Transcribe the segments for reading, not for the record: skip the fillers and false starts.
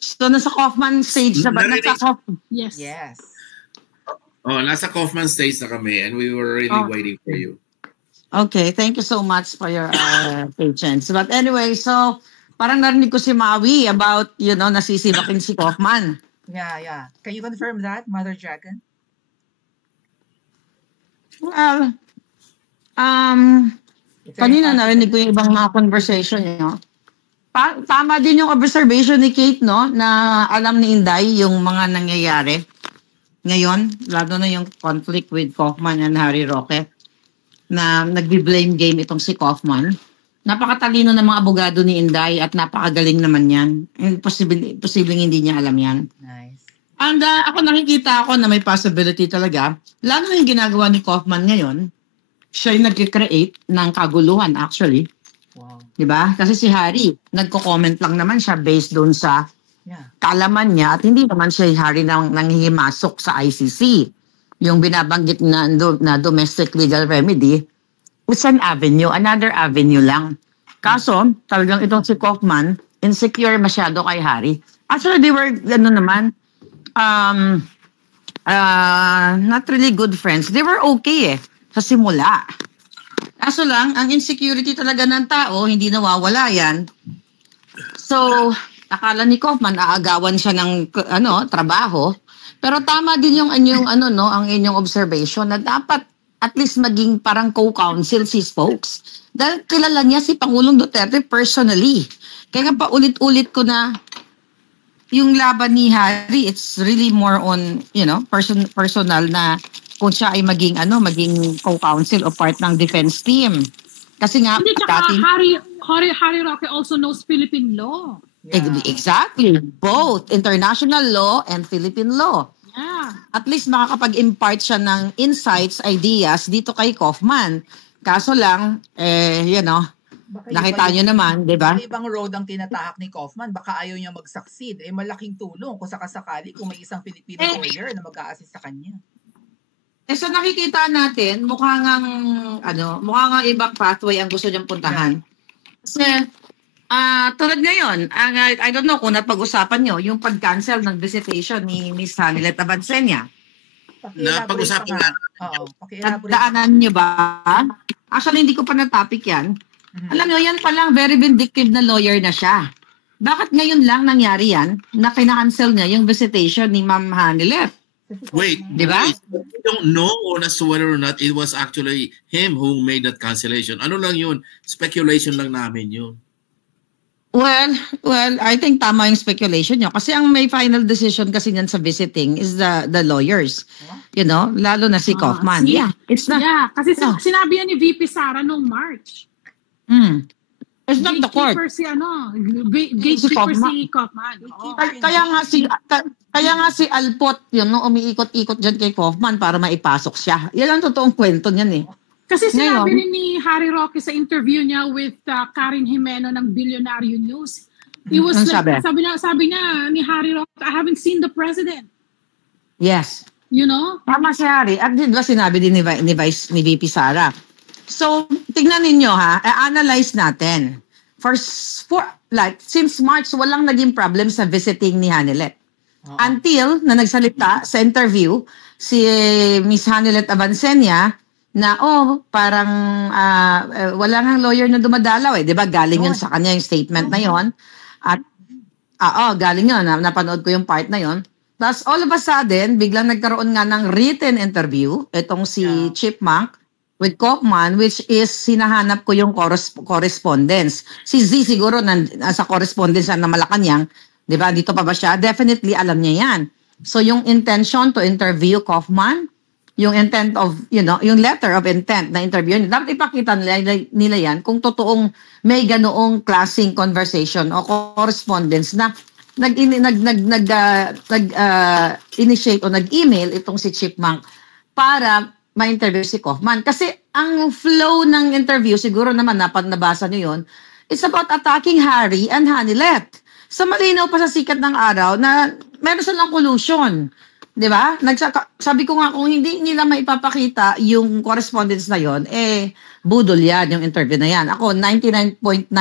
So, nasa Kaufman stage na ba? Yes. Nasa Kaufman stage na kami and we were really waiting for you. Okay, thank you so much for your patience. But anyway, so parang narinig ko si Maui about, nasisibakin si Kaufman. Yeah. Can you confirm that, Mother Dragon? Well, kanina narinig ko yung ibang mga conversation niyo. Tama din yung observation ni Kate, no? Na alam ni Inday yung mga nangyayari ngayon, lalo na yung conflict with Kaufman and Harry Roque, na nagbi-blame game itong si Kaufman. Napakatalino ng mga abogado ni Inday at napakagaling naman yan. Posibleng hindi niya alam yan. Nice. And ako nakikita ako na may possibility talaga. Lalo na yung ginagawa ni Kaufman ngayon, siya yung nag-create ng kaguluhan actually. Wow. Diba? Kasi si Harry, nagko-comment lang naman siya based doon sa kaalaman niya at hindi naman siya Harry nang nanghihimasok sa ICC. Yung binabanggit na domestic legal remedy, it's an avenue, another avenue lang. Kaso, talagang itong si Kaufman, insecure masyado kay Harry. Actually, they were, not really good friends. They were okay sa simula. Kaso lang, ang insecurity talaga ng tao, hindi nawawala yan. So, akala ni Kaufman, aagawan siya ng trabaho. Pero tama din yung ang inyong observation na dapat at least maging parang co-counsel si Spokes. Dahil kilala niya si Pangulong Duterte personally. Kaya nga pa ulit-ulit ko na yung laban ni Harry, it's really more on, personal na kung siya ay maging co-counsel o part ng defense team. Kasi nga, Harry Roque also knows Philippine law. Yeah. Exactly. Both international law and Philippine law. Yeah. At least makakapag-impart siya ng insights, ideas dito kay Kaufman. Kaso lang, nakita nyo naman, di ba? Ibang road ang tinatahak ni Kaufman. Baka ayaw niya mag-succeed. Malaking tulong kung sakasakali kung may isang Filipino lawyer na mag-a-assist sa kanya. So nakikita natin, mukha nga ibang pathway ang gusto niyang puntahan. Kasi, tulad ngayon, I don't know kung napag-usapan nyo, yung pag-cancel ng visitation ni Miss Hanilet Abansenia. Napag-usapan nga. Daanan nyo ba? Actually, hindi ko pa na-topic yan. Alam nyo, yan palang very vindictive na lawyer na siya. Bakit ngayon lang nangyari yan na kina-cancel niya yung visitation ni Ma'am Hanilet? Wait, diba? We don't know as to whether or not it was actually him who made that cancellation. Ano lang yun? Speculation lang namin yun. Well, I think tama yung speculation nyo. Kasi ang may final decision kasi niyan sa visiting is the lawyers. Lalo na si Kaufman. It's not. Yeah, kasi sinabi yan ni VP Sara noong March. It's not the court. Gatekeeper si Kaufman. Kaya nga si Alpot, umiikot-ikot dyan kay Kaufman para maipasok siya. Yan ang totoong kwento niyan Kasi sinabi rin ni Harry Roque sa interview niya with Karen Jimeno ng Billionario News. It was sabi niya ni Harry Roque, I haven't seen the president. Yes. Tama si Harry. At diba sinabi din ni VP Sara. So, tignan ninyo analyze natin. Since March, walang naging problem sa visiting ni Hanilet. Until na nagsalita sa interview si Miss Hanilet Abansenia na parang wala nang lawyer na dumadalaw 'di ba? Galing yun sa kanya yung statement na yon. At galing yun, napanood ko yung part na yon. Tapos all of a sudden, biglang nagkaroon nga ng written interview itong si Chipmunk with Kaufman, which is sinahanap ko yung correspondence. Si Z siguro sa correspondence na Malacanang, 'di ba? Dito pa ba siya? Definitely alam niya 'yan. So yung intention to interview Kaufman, yung intent of, yung letter of intent na interview, dapat ipakita nila yan kung totoong may ganoong klaseng conversation o correspondence na nag-initiate o nag-email itong si Chipmunk para ma-interview si Kaufman. Kasi ang flow ng interview, siguro naman nabasa nyo yun, it's about attacking Harry and Hanilet. So malinaw pa sa sikat ng araw na meron silang collusion. 'Di ba? Sabi ko nga kung hindi nila maipapakita yung correspondence na yon, budol yan yung interview na yan. Ako 99.9%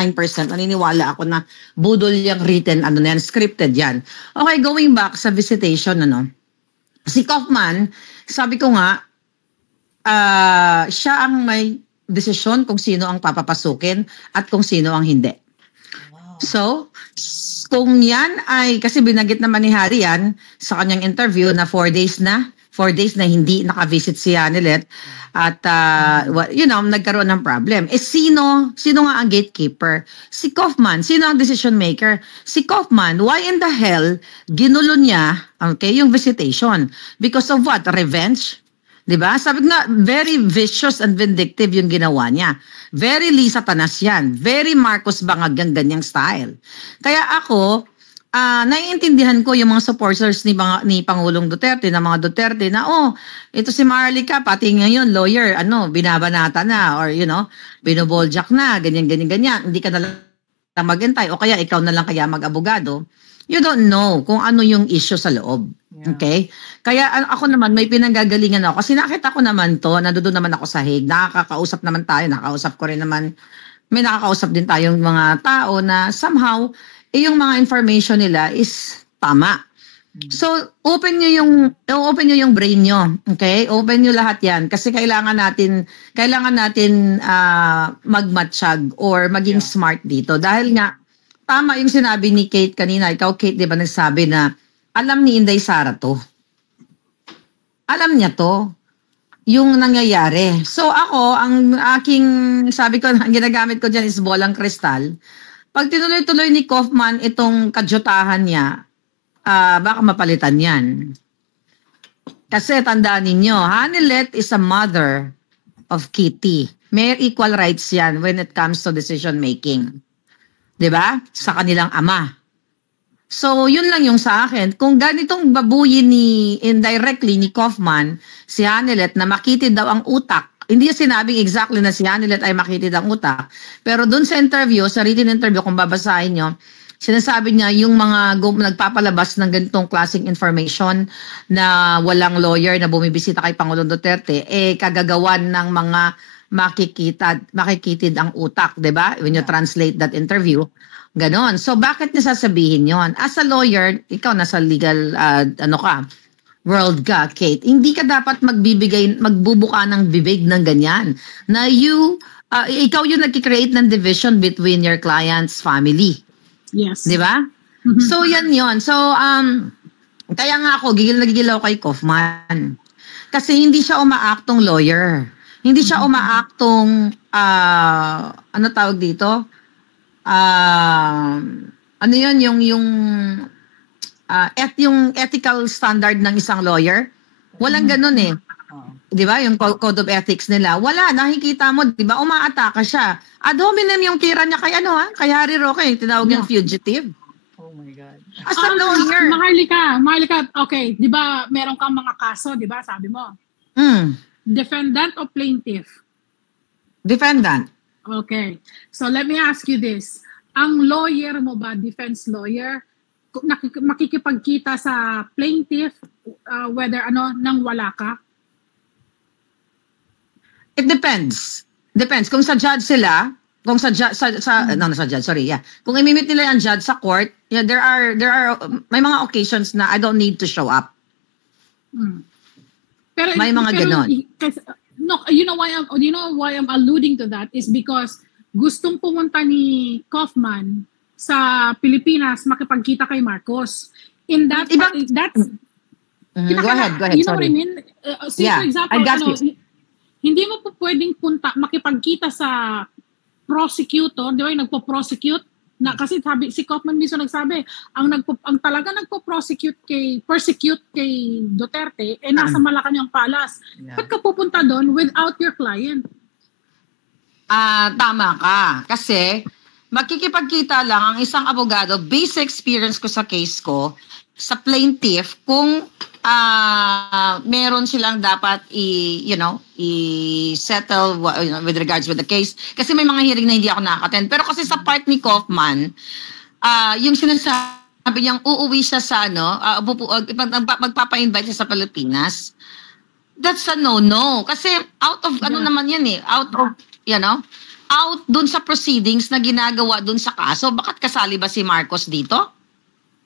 naniniwala ako na budol yung written na yan, scripted yan. Okay, going back sa visitation si Kaufman, sabi ko nga siya ang may desisyon kung sino ang papapasukin at kung sino ang hindi. So, kung yan ay, kasi binanggit naman ni Harry yan sa kanyang interview na 4 days na hindi naka-visit si Hanilet at nagkaroon ng problem. Sino nga ang gatekeeper? Si Kaufman. Sino ang decision maker? Si Kaufman. Why in the hell ginulo niya yung visitation? Because of what? Revenge? Diba? Sabi nga, very vicious and vindictive yung ginawa niya. Very Lisa Tanas yan. Very Marcos Bangag yung ganyang style. Kaya ako, naiintindihan ko yung mga supporters ni Pangulong Duterte, na mga Duterte na, ito si Marlica, pati ngayon, lawyer, binabanata na, or binuboljak na, ganyan. Hindi ka na lang maghintay, o kaya ikaw na lang kaya mag-abogado. You don't know kung ano yung issue sa loob. Yeah. Okay? Kaya ako naman, may pinanggagalingan ako. Kasi nakita ko naman to, nandoon naman ako sa Hague, nakakausap naman tayo, nakakausap ko rin naman, may nakakausap din tayong mga tao na somehow, yung mga information nila is tama. So, open nyo yung brain nyo. Okay? Open nyo lahat yan. Kasi kailangan natin magmatsyag or maging smart dito. Dahil nga, tama yung sinabi ni Kate kanina. Ikaw, Kate, di ba nagsabi na alam ni Inday Sara to. Alam niya to. Yung nangyayari. So ako, ang aking, sabi ko, ang ginagamit ko dyan is bolang kristal. Pag tinuloy-tuloy ni Kaufman itong kadyutahan niya, baka mapalitan yan. Kasi tandaan ninyo, Hanilet is a mother of Kitty. May equal rights yan when it comes to decision making. 'Di ba? Sa kanilang ama. So, yun lang yung sa akin. Kung ganitong babuyin indirectly ni Kaufman, si Hanilet na makitid daw ang utak. Hindi niya sinabing exactly na si Hanilet ay makitid ang utak. Pero dun sa interview, sa written interview, kung babasahin nyo, sinasabi niya yung mga nagpapalabas ng ganitong klaseng information na walang lawyer na bumibisita kay Pangulong Duterte, kagagawan ng mga makikitid ang utak, 'di ba? When you translate that interview, ganon. So bakit niya sasabihin 'yon? As a lawyer, ikaw nasa legal world ka, Kate. Hindi ka dapat magbubuka ng bibig ng ganyan. Na ikaw yung nagki-create ng division between your client's family. Yes. 'Di ba? Mm-hmm. So yan 'yon. So kaya nga ako gigil ako kay Kaufman. Kasi hindi siya umaaktong lawyer. Hindi siya umaaktong, ano tawag dito? Ano yun, yung ethical standard ng isang lawyer? Walang ganun eh. Di ba? Yung code of ethics nila. Wala, nakikita mo, di ba? Umaataka siya. Ad hominem yung tira niya kay kay Harry Roque, tinawag yung fugitive. Oh my God. As a lawyer. Maharlika, okay, di ba meron kang mga kaso, di ba? Sabi mo. Defendant o plaintiff? Defendant. Okay. So let me ask you this. Ang lawyer mo ba, defense lawyer, makikipagkita sa plaintiff whether nang wala ka? It depends. Depends. Kung sa judge sila, kung sa judge, kung imimit nila yung judge sa court, there are may mga occasions na I don't need to show up. Pero, may mga ganon. No, you know why I'm alluding to that is because gustong pumunta ni Kaufman sa Pilipinas makipagkita kay Marcos. In that go ahead. You know what I mean? For example, hindi mo po pwedeng makipagkita sa prosecutor, di ba, yung nagpo-prosecute na kasi si Kaufman mismo nagsabi, ang talaga persecute kay Duterte nasa Malacanang Palace. Yeah. Ba't ka pupunta doon without your client? Tama ka. Kasi makikipagkita lang ang isang abogado, basic experience ko sa case ko, sa plaintiff, kung meron silang dapat i-settle with regards with the case. Kasi may mga hearing na hindi ako nakaka-attend. Pero kasi sa part ni Kaufman, yung sinasabi sinabi niyang uuwi siya sa magpapa-invite siya sa Pilipinas. That's a no-no. Kasi out of, naman yan out of, out dun sa proceedings na ginagawa dun sa kaso. Bakit kasali ba si Marcos dito?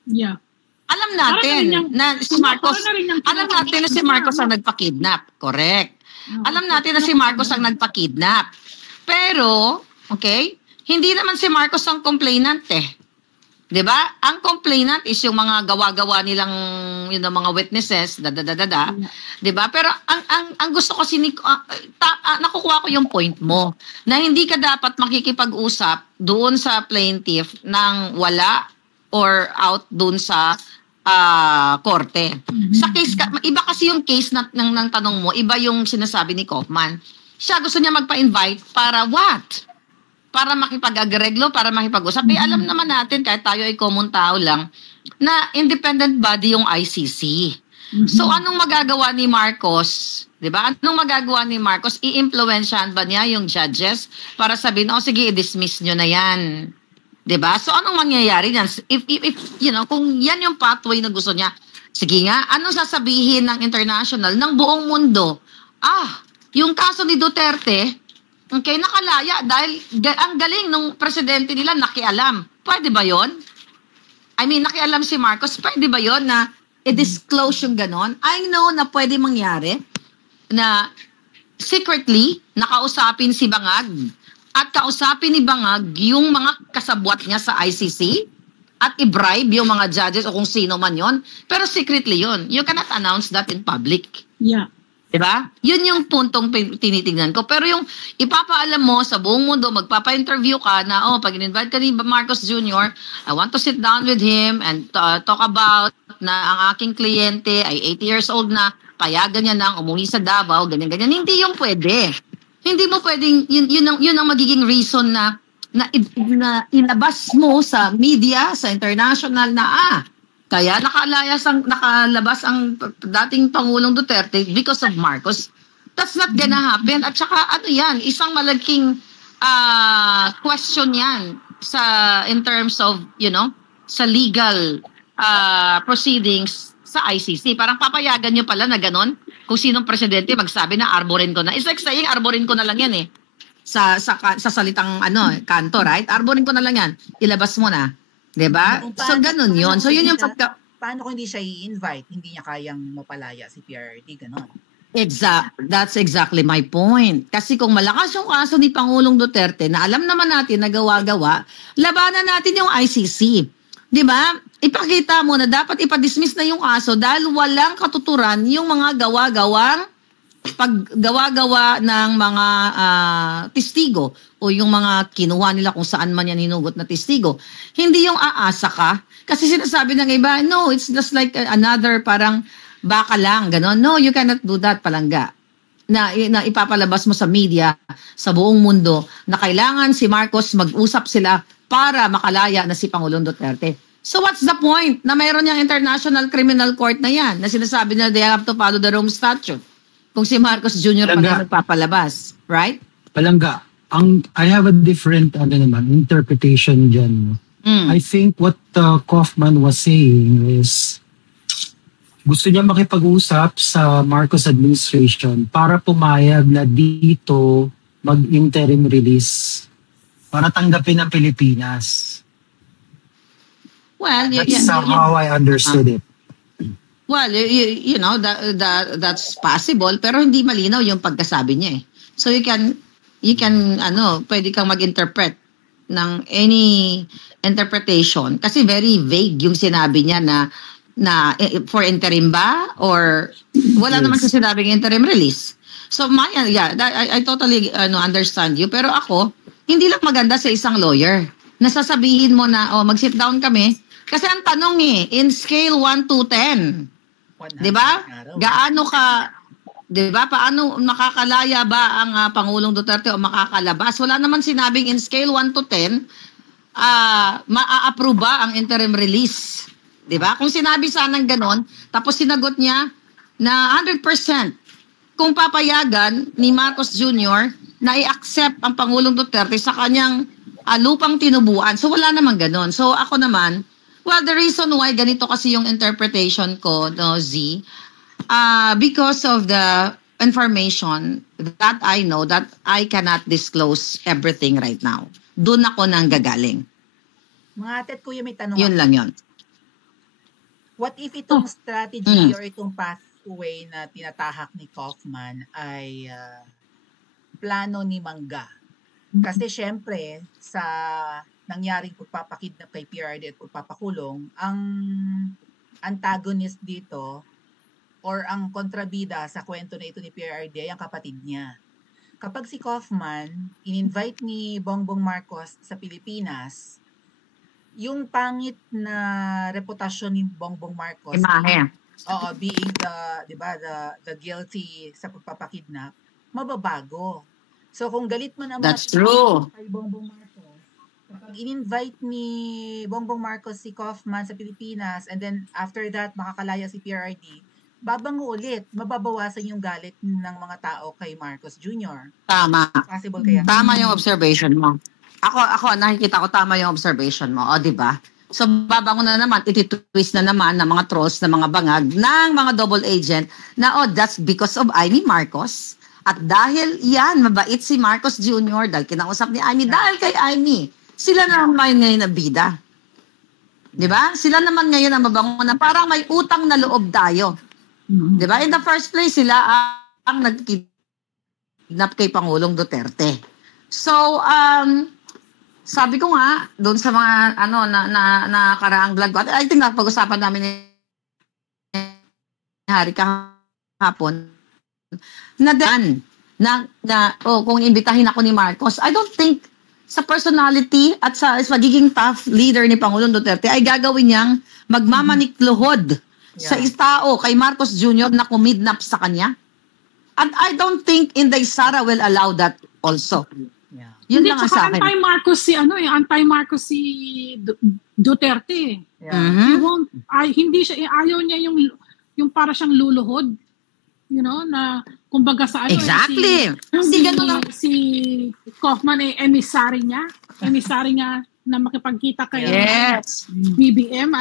Yeah. Alam natin na si Marcos, ang nagpa-kidnap. Correct. Alam natin na si Marcos ang nagpa-kidnap. Pero, okay, hindi naman si Marcos ang complainant 'Di ba? Ang complainant is yung mga gawa-gawa nilang mga witnesses, 'di ba? Pero ang gusto ko nakukuha ko yung point mo na hindi ka dapat makikipag-usap doon sa plaintiff ng wala or out doon sa korte. Sa case iba kasi yung case ng tanong mo, iba yung sinasabi ni Kaufman. Siya gusto niya magpa-invite para what? Para makipag-agreglo, para makipag-usap. Alam naman natin, kahit tayo ay common tao lang, na independent body yung ICC. So, anong magagawa ni Marcos? Diba? Anong magagawa ni Marcos? I-influensyahan ba niya yung judges para sabihin, sige, i-dismiss nyo na yan. Diba? So, anong mangyayari niyan? If kung yan yung pathway na gusto niya, sige nga, anong sasabihin ng international, ng buong mundo? Yung kaso ni Duterte, okay, nakalaya dahil ang galing nung presidente nila nakialam. Pwede ba yon? I mean, nakialam si Marcos. Pwede ba yon na i-disclose yung ganon? I know na pwede mangyari na secretly nakausapin si Bangag at kausapin ni Bangag yung mga kasabwat niya sa ICC at i-bribe yung mga judges o kung sino man yon. Pero secretly yon. You cannot announce that in public. Yeah. Diba? Yun yung puntong tinitingnan ko. Pero yung ipapaalam mo sa buong mundo, magpapa-interview ka na, pag in-invite ka ni Marcos Jr., I want to sit down with him and talk about na ang aking kliyente ay 80 years old na, payagan niya nang umuwi sa Davao, ganyan-ganyan. Hindi yung pwede. Hindi mo pwedeng, yun ang magiging reason na ilabas mo sa media, sa international na, kaya nakalabas ang dating Pangulong Duterte because of Marcos. That's not gonna happen. At saka isang malaking question yan in terms of, sa legal proceedings sa ICC. Parang papayagan nyo pala na ganon kung sinong presidente magsabi na arborin ko na. It's like saying arborin ko na lang yan sa salitang kanto, right? Arborin ko na lang yan. Ilabas mo na. Diba? So, ganun yun. So, yun yung paano kung hindi siya i-invite? Hindi niya kayang mapalaya si PRRD, ganun. That's exactly my point. Kasi kung malakas yung kaso ni Pangulong Duterte na alam naman natin na gawa-gawa, labanan natin yung ICC. Diba? Ipakita mo na dapat ipadismiss na yung kaso dahil walang katuturan yung mga paggawa-gawa ng mga testigo o yung mga kinuha nila kung saan man yan hinugot na testigo. Hindi yung aasa ka. Kasi sinasabi ng iba, no, it's just like another parang baka lang, gano'n. No, you cannot do that, palangga. Na ipapalabas mo sa media, sa buong mundo, na kailangan si Marcos mag-usap sila para makalaya na si Pangulong Duterte. So what's the point na mayroon yung International Criminal Court na yan, na sinasabi na they have to follow the Rome Statute? Kung si Marcos Jr. pa na nagpapalabas, right? Palangga, I have a different interpretation dyan. I think what Kaufman was saying is gusto niya makipag-usap sa Marcos administration para pumayag na dito mag-interim release para tanggapin ang Pilipinas. Well, that's somehow I understood it. Well, that's possible pero hindi malinaw yung pagkasabi niya So you can pwede kang mag-interpret ng any interpretation kasi very vague yung sinabi niya na for interim ba or wala naman kasi sinabing interim release. So I totally understand you pero ako hindi lang maganda sa isang lawyer. Nasasabihin mo na mag-sit down kami kasi ang tanong in scale 1 to 10. 'Di ba? Gaano ka, 'di ba? Paano makakalaya ba ang Pangulong Duterte o makakalabas? Wala naman sinabing in scale 1 to 10 maa-approve ba ang interim release. 'Di ba? Kung sinabi sanang ganon, tapos sinagot niya na 100% kung papayagan ni Marcos Jr. na i-accept ang Pangulong Duterte sa kanyang lupang tinubuan. So wala naman ganon. So ako naman, Well, the reason why ganito kasi yung interpretation ko, no, Z, because of the information that I know that I cannot disclose everything right now. Doon ako nang gagaling. Mga atet kuya, may tanong Yun ako. lang yun. What if itong strategy or itong pathway na tinatahak ni Kaufman ay plano ni Mangga? Kasi syempre, sa nangyaring pagpapakidnap kay PRRD at pagpapakulong, ang antagonist dito or ang kontrabida sa kwento na ito ni PRRD ay ang kapatid niya. Kapag si Kaufman in-invite ni Bongbong Marcos sa Pilipinas, yung pangit na reputasyon ni Bongbong Marcos, being the guilty sa pagpapakidnap, mababago. So kung galit man ang That's true. Kay Bongbong Marcos, kapag in-invite ni Bongbong Marcos si Kaufman sa Pilipinas and then after that makakalaya si PRRD, babango ulit, mababawasan yung galit ng mga tao kay Marcos Jr. Tama. Possible kaya? Tama yung observation mo. Ako nakikita ko tama yung observation mo. O, di ba? So, babango na naman, ititwist na naman ng mga trolls, ng mga bangag, ng mga double agent na, that's because of Amy Marcos. At dahil yan, mabait si Marcos Jr. dahil kinausap ni Amy, dahil kay Amy, sila naman ngayon na bida. Di ba? Sila naman ngayon ang mabango na parang may utang na loob tayo. Di ba? In the first place, sila ang nagkidnap kay Pangulong Duterte. So, sabi ko nga, doon sa mga nakaraang vlog ko, I think pag-usapan namin ni Harry kahapon, kung imbitahin ako ni Marcos, I don't think sa personality at sa magiging tough leader ni Pangulong Duterte ay gagawin niyang magmamanikluhod sa tao kay Marcos Jr. na kumidnap sa kanya. And I don't think Inday Sara will allow that also. Yeah. Yun Hindi, lang ang sa akin. Anti-Marcos si Duterte. Yeah. Mhm. Ayaw niya yung para siyang luluhod. Na kumbaga sa Exactly. Hindi ganun si Kaufman ay emissary niya na makipagkita kay Yes. BBM